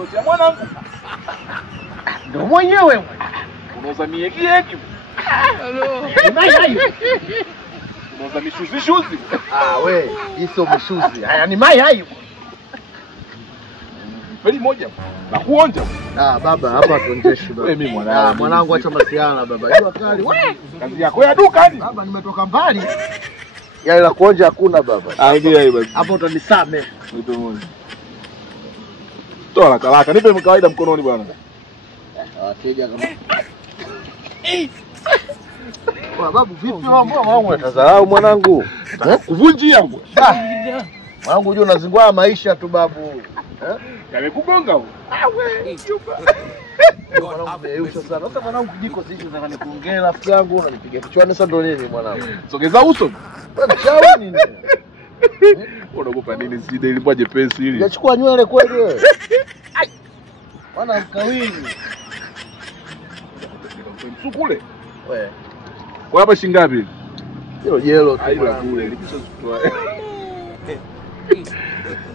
Totia mwanangu. Ndio mwenyewe. Unauza mieki yeki. Mai hayo. Unauza mishuzi. We, hizo mishuzi. Haya ni mai hayo. Feli moja. Na kuonja. Baba, hapa tuonjeshi baba. Wewe mimi mwanangu. Mwanangu acha masiana baba. Jua kali. Kazi yako ya duka hadi. Baba nimetoka mbali. Yale la kuonja hakuna baba. Angia hiyo basi. Hapo utanisame. Ndio moja. Toa kalaka, nipe kawaida mkononi bwana. Wateja kama. Kwa babu vipi mwanangu unatazarau mwanangu? Kuvunjia yangu. Mwanangu unajua unazingua maisha tu babu. Yamekugonga huko. Mwanangu yeyusha sana. Sasa mwanangu kijiko sisi nataka nikuongea rafiki yangu unanipiga kichwani sasa ndo nini mwanangu? Sogeza uso. Wewe mchawi nini? Unaogopa nini sida ilikuwa jepesi hili? Unachukua nywele kweli wewe? Bwana mkawini. Msukule. Wewe. Kwa hapa shilingi ngapi? Jelo tu. Hailo kule, likishazitoa.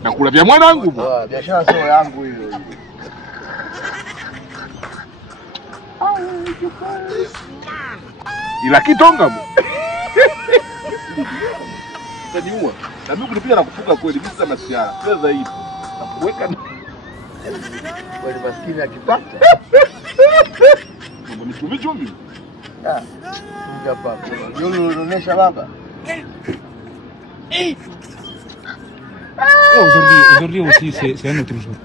Nakula vya mwanangu. Biashara sio yangu hiyo. Ila kitonga mu. Utaniua. Na mimi kunipiga na kufuka kweli, mimi sasa masiara. Sasa zaidi. Na kuweka Kweli maskini akipata. mambo ni chumvi. Hapa. Yule unaonesha baba. Aujourd'hui aussi, c'est un autre jour.